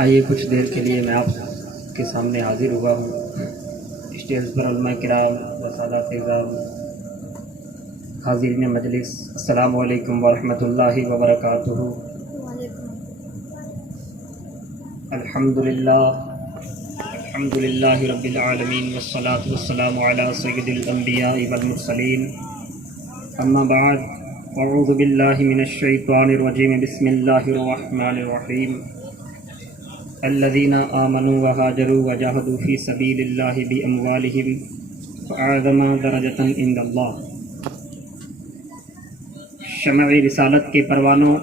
آئیے کچھ دیر کے لیے میں آپ کے سامنے حاضر ہوا ہوں۔ اسٹیج پر علماء کرام و سادات اعزام، حاضرین مجلس، السلام علیکم ورحمۃ اللہ وبرکاتہ۔ الحمدللہ رب العالمین والصلاة والسلام علی سید الانبیاء والمرسلین، اما بعد، اعوذ باللہ من الشیطان الرجیم، بسم اللہ الرحمن الرحیم۔ الذین آمنوا وہاجروا وجاہدوا فی سبیل اللہ باموالہم فاعظم درجۃ عند اللہ۔ شمع رسالت کے پروانوں،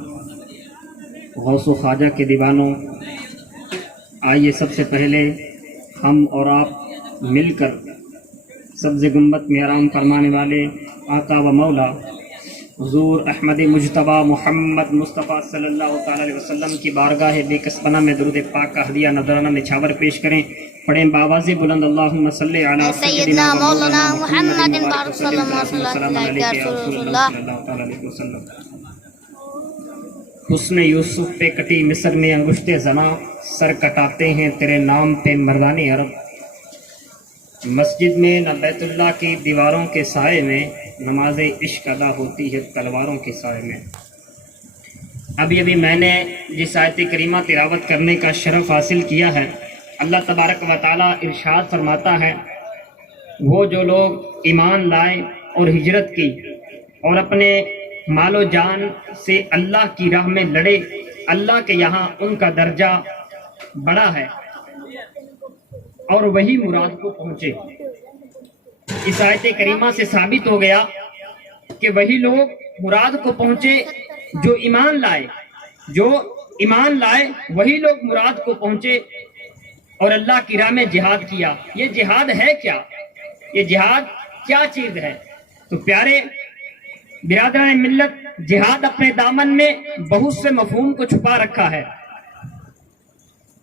غوث و خواجہ کے دیوانوں، آئیے سب سے پہلے ہم اور آپ مل کر سبز گنبد میں آرام فرمانے والے آقا و مولا حضور احمد مجتبی محمد مصطفیٰ صلی اللہ تعالی علیہ وسلم کی بارگاہ بے کسبانہ میں درود پاک کا ہدیہ نذرانہ نچھاور پیش کریں۔ پڑھیں بآواز بلند، اللہم صلی علی سیدنا مولانا محمد وبارک وسلم وسلم علیہ یا رسول اللہ صلی اللہ تعالی علیہ وسلم۔ حسن یوسف پہ کٹی مصر میں انگشت زماں، سر کٹاتے ہیں تیرے نام پہ مردان عرب۔ مسجد میں نہ بیت اللہ کی دیواروں کے سائے میں، نماز عشق ادا ہوتی ہے تلواروں کے سائے میں۔ ابھی میں نے جس آیت کریمہ تلاوت کرنے کا شرف حاصل کیا ہے، اللہ تبارک و تعالیٰ ارشاد فرماتا ہے، وہ جو لوگ ایمان لائے اور ہجرت کی اور اپنے مال و جان سے اللہ کی راہ میں لڑے، اللہ کے یہاں ان کا درجہ بڑا ہے اور وہی مراد کو پہنچے۔ اس آیت کریمہ سے ثابت ہو گیا کہ وہی لوگ مراد کو پہنچے جو ایمان لائے، وہی لوگ مراد کو پہنچے اور اللہ کی راہ میں جہاد کیا۔ یہ جہاد ہے کیا؟ یہ جہاد کیا چیز ہے؟ تو پیارے برادران ملت، جہاد اپنے دامن میں بہت سے مفہوم کو چھپا رکھا ہے۔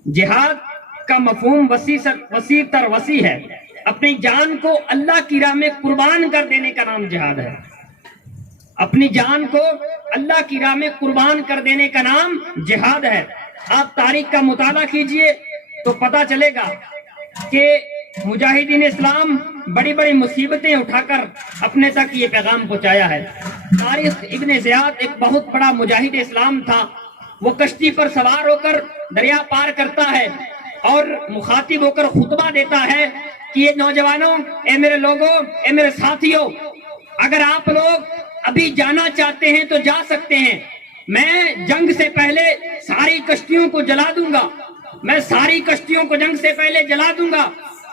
جہاد کا مفہوم وسیع تر وسیع ہے۔ اپنی جان کو اللہ کی راہ میں قربان کر دینے کا نام جہاد ہے۔ اپنی جان کو اللہ کی راہ میں قربان کر دینے کا نام جہاد ہے۔ آپ تاریخ کا مطالعہ کیجئے تو پتہ چلے گا کہ مجاہدین اسلام بڑی بڑی مصیبتیں اٹھا کر اپنے تک یہ پیغام پہنچایا ہے۔ طارق ابن زیاد ایک بہت بڑا مجاہد اسلام تھا۔ وہ کشتی پر سوار ہو کر دریا پار کرتا ہے اور مخاطب ہو کر خطبہ دیتا ہے کہ یہ نوجوانوں، اے میرے لوگوں، اے میرے ساتھیوں، اگر آپ لوگ ابھی جانا چاہتے ہیں تو جا سکتے ہیں۔ میں جنگ سے پہلے ساری کشتیوں کو جلا دوں گا، میں ساری کشتیوں کو جنگ سے پہلے جلا دوں گا،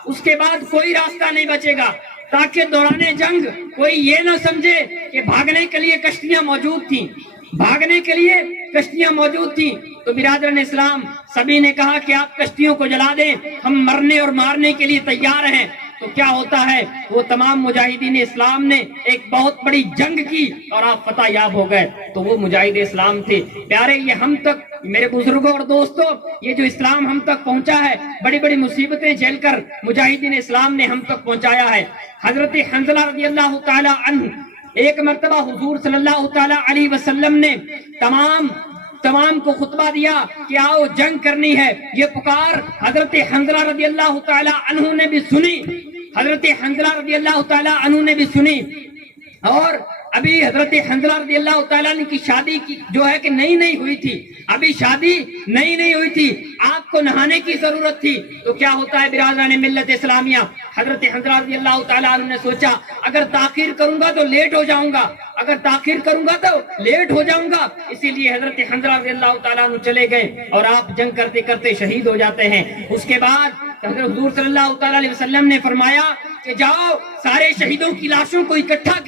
اس کے بعد کوئی راستہ نہیں بچے گا، تاکہ دوران جنگ کوئی یہ نہ سمجھے کہ بھاگنے کے لیے کشتیاں موجود تھیں۔ تو برادران اسلام سبھی نے کہا کہ آپ کشتیوں کو جلا دیں، ہم مرنے اور مارنے کے لیے تیار ہیں۔ تو کیا ہوتا ہے، وہ تمام مجاہدین اسلام نے ایک بہت بڑی جنگ کی اور آپ فتح یاب ہو گئے۔ تو وہ مجاہد اسلام تھے۔ پیارے، یہ ہم تک، میرے بزرگوں اور دوستوں، یہ جو اسلام ہم تک پہنچا ہے، بڑی بڑی مصیبتیں جھیل کر مجاہدین اسلام نے ہم تک پہنچایا ہے۔ حضرت حنظلہ رضی اللہ تعالی عنہ، ایک مرتبہ حضور صلی اللہ تعالی علیہ وسلم نے تمام کو خطبہ دیا کہ آؤ جنگ کرنی ہے۔ یہ پکار حضرت حنظلہ رضی اللہ تعالی عنہ نے بھی سنی، اور ابھی حضرت حنظلہ رضی اللہ تعالیٰ عنہ کی شادی کی جو ہے کہ نہیں ہوئی تھی، ابھی شادی نہیں ہوئی تھی، آپ کو نہانے کی ضرورت تھی۔ تو کیا ہوتا ہے برادران ملت اسلامیہ، حضرت حنظلہ رضی اللہ تعالیٰ عنہ نے سوچا اگر تاخیر کروں گا تو لیٹ ہو جاؤں گا، اسی لیے حضرت حنظلہ رضی اللہ تعالیٰ عنہ چلے گئے اور آپ جنگ کرتے کرتے شہید ہو جاتے ہیں۔ اس کے بعد حضرت حضور صلی اللہ تعالیٰ علیہ وسلم نے فرمایا کہ جاؤ سارے شہیدوں کی لاشوں کو اکٹھا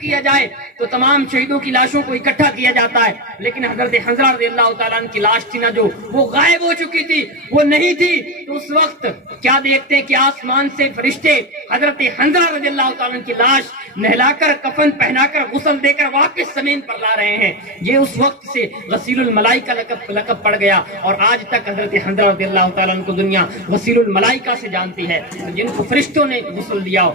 کیا جائے، تو تمام شہیدوں کی لاشوں کو اکٹھا کیا جاتا ہے، لیکن حضرت حنظلہ رضی اللہ تعالیٰ عنہ کی لاش تھی نا جو، وہ غائب ہو چکی تھی، وہ نہیں تھی۔ تو اس وقت کیا دیکھتے ہیں کہ آسمان سے فرشتے حضرت حنظلہ رضی اللہ تعالیٰ عنہ کی لاش نہلا کر، کفن پہنا کر، غسل دے کر واپس زمین پر لا رہے ہیں۔ یہ اس وقت سے غسیل الملائکہ لقب پڑ گیا، اور آج تک حضرت حنظلہ رضی اللہ تعالیٰ عنہ کو دنیا غسیل الملائکہ سے جانتی ہے، جن کو فرشتوں نے غسل دیا ہو۔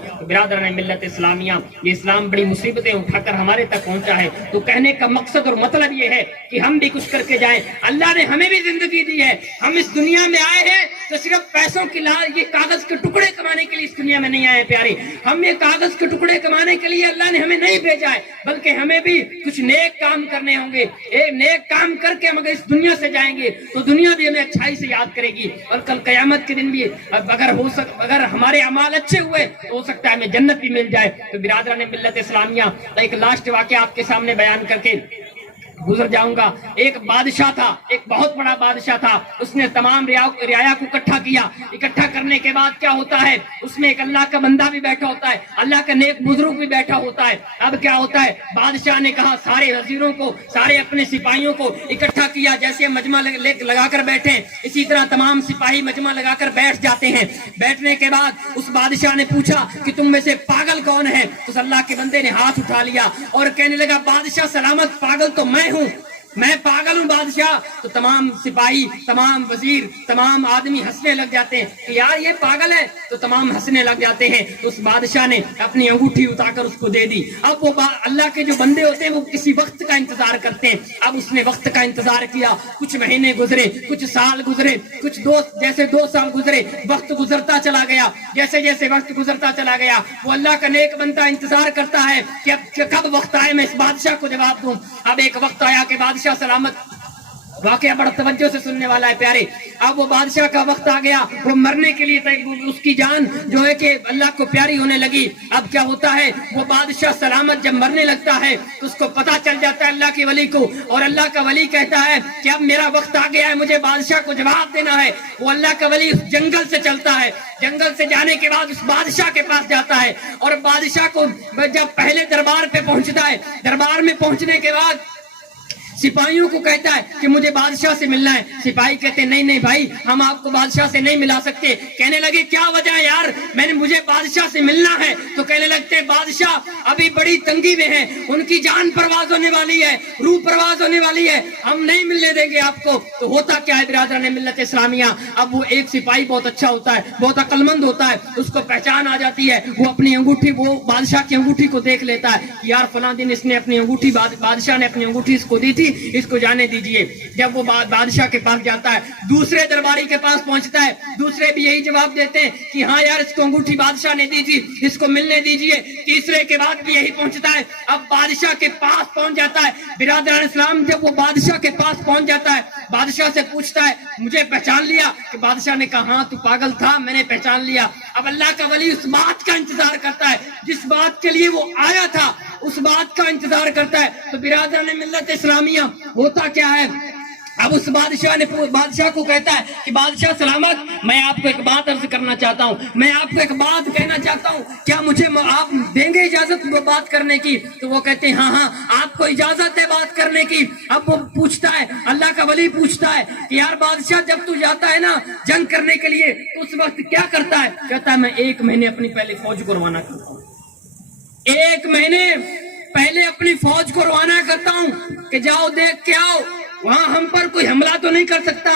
برادران ملت اسلامیہ یہ اسلام بڑی مصیبتیں اٹھا کر ہمارے تک پہنچا ہے. تو کہنے کا مقصد اور مطلب یہ ہے کہ ہم بھی کچھ کر کے جائیں. اللہ نے ہمیں بھی زندگی دی ہے, ہم اس دنیا میں آئے ہیں تو صرف پیسوں کی یہ کاغذ کے ٹکڑے کمانے کے لیے اس دنیا میں نہیں آئے پیارے. ہم یہ کاغذ کے ٹکڑے کمانے کے لیے اللہ نے ہمیں نہیں بھیجا ہے, بلکہ ہمیں بھی کچھ نیک کام کرنے ہوں گے. ایک نیک کام کر کے ہم اگر اس دنیا سے جائیں گے تو دنیا بھی ہمیں اچھائی سے یاد کرے گی, اور کل قیامت کے دن بھی اگر ہمارے اعمال اچھے ہوئے تو ہو سکتا ہے ہمیں جنت بھی مل جائے. تو برادران ملت اسلامیہ ایک لاسٹ واقعہ آپ کے سامنے بیان کر کے گزر جاؤں گا. ایک بادشاہ تھا, ایک بہت بڑا بادشاہ تھا. اس نے تمام رعایا کو اکٹھا کیا. اکٹھا کرنے کے بعد کیا ہوتا ہے, اس میں ایک اللہ کا بندہ بھی بیٹھا ہوتا ہے, اللہ کا نیک بزرگ بھی بیٹھا ہوتا ہے. اب کیا ہوتا ہے, بادشاہ نے کہا سارے وزیروں کو, سارے اپنے سپاہیوں کو اکٹھا کیا. جیسے مجمع لگا کر بیٹھے اسی طرح تمام سپاہی مجمع لگا کر بیٹھ جاتے ہیں. بیٹھنے کے بعد اس بادشاہ نے پوچھا کہ تم میں سے پاگل کون ہے. اس اللہ کے بندے نے ہاتھ اٹھا لیا اور کہنے لگا بادشاہ سلامت, پاگل تو میں ہوں, میں پاگل ہوں بادشاہ. تو تمام سپاہی, تمام وزیر, تمام آدمی ہنسنے لگ جاتے ہیں کہ یار یہ پاگل ہے. تو تمام ہنسنے لگ جاتے ہیں. تو اس بادشاہ نے اپنی انگوٹھی اٹھا کر اس کو دے دی. اب وہ اللہ کے جو بندے ہوتے ہیں وہ کسی وقت کا انتظار کرتے ہیں. اب اس نے وقت کا انتظار کیا. کچھ مہینے گزرے, کچھ سال گزرے, کچھ جیسے 2 سال گزرے. وقت گزرتا چلا گیا. جیسے جیسے وقت گزرتا چلا گیا وہ اللہ کا نیک بندہ انتظار کرتا ہے کہ اب کب وقت آئے میں اس بادشاہ کو جواب دوں. اب ایک وقت آیا کہ بادشاہ سلامت, واقعہ بڑا توجہ سے سننے والا ہے پیارے. اب وہ بادشاہ کا وقت آ گیا, وہ مرنے کے لیے اس کی جان جو ہے کہ اللہ کو پیاری ہونے لگی. اب کیا ہوتا ہے, وہ بادشاہ سلامت جب مرنے لگتا ہے تو اس کو پتا چل جاتا ہے اللہ کے ولی کو, اور اللہ کا ولی کہتا ہے کہ اب میرا وقت آ گیا ہے, مجھے بادشاہ کو جواب دینا ہے. وہ اللہ کا ولی اس جنگل سے چلتا ہے. جنگل سے جانے کے بعد اس بادشاہ کے پاس جاتا ہے, اور بادشاہ کو جب پہلے دربار پہ پہنچتا ہے, دربار میں پہنچنے کے بعد سپاہیوں کو کہتا ہے کہ مجھے بادشاہ سے ملنا ہے. سپاہی کہتے ہیں نہیں نہیں بھائی, ہم آپ کو بادشاہ سے نہیں ملا سکتے. کہنے لگے کیا وجہ ہے یار, مجھے بادشاہ سے ملنا ہے. تو کہنے لگتے بادشاہ ابھی بڑی تنگی میں ہیں, ان کی جان پرواز ہونے والی ہے, روح پرواز ہونے والی ہے, ہم نہیں ملنے دیں گے آپ کو. تو ہوتا کیا ہے برادران ملت اسلامیہ, اب وہ ایک سپاہی بہت اچھا ہوتا ہے, بہت عقل مند ہوتا ہے, اس کو پہچان آ جاتی ہے. وہ اپنی انگوٹھی, وہ بادشاہ کی انگوٹھی کو دیکھ لیتا ہے, یار فلاں دن اس نے اپنی انگوٹھی, بادشاہ نے اپنی انگوٹھی اس کو دی تھی, اس کو جانے دیجئے. جب وہ بادشاہ کے پاس جاتا ہے, دوسرے درباری کے پاس پہنچتا ہے, دوسرے بھی یہی جواب دیتے ہیں کہ ہاں یار اس کو انگوٹھی بادشاہ نے دی تھی, اس کو ملنے دیجئے. تیسرے کے بعد بھی یہی پہنچتا ہے. اب بادشاہ کے پاس پہنچ جاتا ہے. برادران اسلام جب وہ بادشاہ کے پاس پہنچ جاتا ہے, بادشاہ سے پوچھتا ہے مجھے پہچان لیا؟ کہ بادشاہ نے کہا ہاں تو پاگل تھا, میں نے پہچان لیا. اب اللہ کا ولی اس بات کا انتظار کرتا ہے جس بات کے لیے وہ آیا تھا, اس بات کا انتظار کرتا ہے. تو برادران ملت اسلامیہ ہوتا کیا ہے, اب اس بادشاہ کو کہتا ہے کہ بادشاہ سلامت, میں آپ کو ایک بات عرض کرنا چاہتا ہوں, میں آپ کو ایک بات کہنا چاہتا ہوں, کیا مجھے آپ دیں گے اجازت بات کرنے کی؟ تو وہ کہتے ہیں ہاں ہاں آپ کو اجازت ہے بات کرنے کی. اب وہ پوچھتا ہے, اللہ کا ولی پوچھتا ہے کہ یار بادشاہ جب تو جاتا ہے نا جنگ کرنے کے لیے تو اس وقت کیا کرتا ہے؟ کہتا ہے میں 1 مہینے اپنی پہلے فوج کو روانہ کرتا ہوں, 1 مہینے پہلے اپنی فوج کو روانہ کرتا ہوں کہ جاؤ دیکھ کے آؤ وہاں ہم پر کوئی حملہ تو نہیں کر سکتا,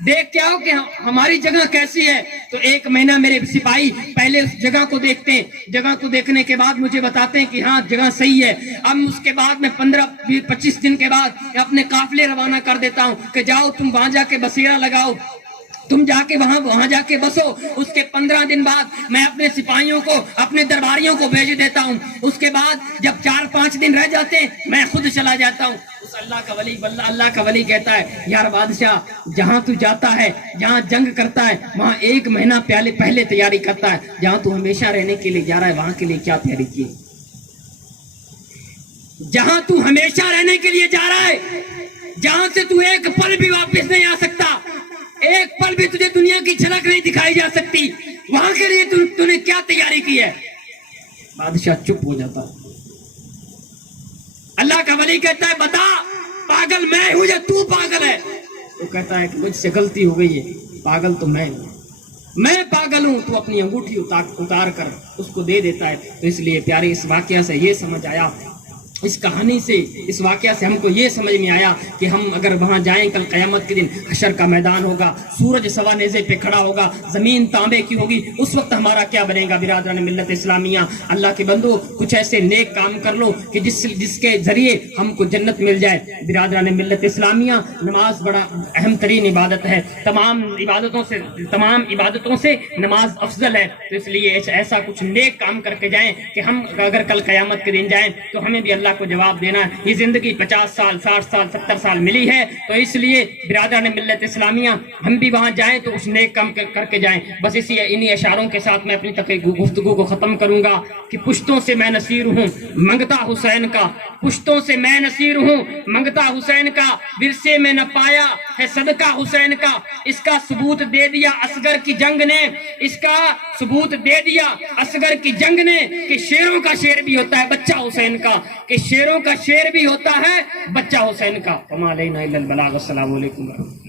دیکھ کے آؤ کہ ہماری جگہ کیسی ہے. تو 1 مہینہ میرے سپاہی پہلے اس جگہ کو دیکھتے ہیں, جگہ کو دیکھنے کے بعد مجھے بتاتے ہیں کہ ہاں جگہ صحیح ہے. اب اس کے بعد میں 15-25 دن کے بعد اپنے قافلے روانہ کر دیتا ہوں کہ جاؤ تم وہاں جا کے بسیرا لگاؤ, تم جا کے وہاں جا کے بسو. اس کے 15 دن بعد میں اپنے سپاہیوں کو, اپنے درباریوں کو بھیج دیتا ہوں. اس کے بعد جب 4-5 دن رہ جاتے ہیں میں خود چلا جاتا ہوں. اس اللہ کا ولی کہتا ہے یار بادشاہ جہاں تو جاتا ہے, جہاں جنگ کرتا ہے وہاں 1 مہینہ پہلے تیاری کرتا ہے, جہاں تو ہمیشہ رہنے کے لیے جا رہا ہے وہاں کے لیے کیا تیاری کی؟ جہاں تو ہمیشہ رہنے کے لیے جا رہا ہے, جہاں سے تو 1 پل بھی واپس نہیں آ سکتا, 1 پل بھی تجھے دنیا کی جھلک نہیں دکھائی جا سکتی, وہاں کے لیے تو نے کیا تیاری کی ہے؟ بادشاہ چپ ہو جاتا. اللہ کا ولی کہتا ہے بتا پاگل میں ہوں یا تو پاگل ہے؟ تو کہتا ہے کہ مجھ سے غلطی ہو گئی ہے, پاگل تو میں ہوں, میں پاگل ہوں. تو اپنی انگوٹھی اتار کر اس کو دے دیتا ہے. تو اس لیے پیارے اس واقعہ سے یہ سمجھ آیا اس کہانی سے، اس واقعہ سے ہم کو یہ سمجھ میں آیا کہ ہم اگر وہاں جائیں کل قیامت کے دن، حشر کا میدان ہوگا، سورج سوا نیزے پہ کھڑا ہوگا، زمین تانبے کی ہوگی، اس وقت ہمارا کیا بنے گا؟ برادران ملت اسلامیہ، اللہ کے بندو کچھ ایسے نیک کام کر لو کہ جس کے ذریعے ہم کو جنت مل جائے۔ برادران ملت اسلامیہ، نماز بڑا اہم ترین عبادت ہے، تمام عبادتوں سے نماز افضل ہے، تو اس لیے ایسا کچھ نیک کام کر کے جائیں کہ ہم اگر کل قیامت کے دن جائیں تو ہمیں بھی اللہ کو جواب دینا ہے۔ یہ زندگی 50 سال 60 سال 70 سال ملی ہے، تو اس لیے برادران ملت اسلامیہ ہم بھی وہاں جائیں تو اس نیک کام کر کے جائیں۔ بس انہی اشاروں کے ساتھ میں اپنی گفتگو کو ختم کروں گا کہ پشتوں سے میں نصیر ہوں منگتا حسین کا، پشتوں سے میں نصیر ہوں منگتا حسین کا، ورثے میں نہ پایا ہے صدقہ حسین کا، اس کا ثبوت دے دیا اصغر کی جنگ نے، اس کا ثبوت دے دیا اصغر کی جنگ نے کہ شیروں کا شیر بھی ہوتا ہے بچہ حسین کا، کہ شیروں کا شیر بھی ہوتا ہے بچہ حسین کا۔ وما علینا الا البلاغ۔ السلام علیکم۔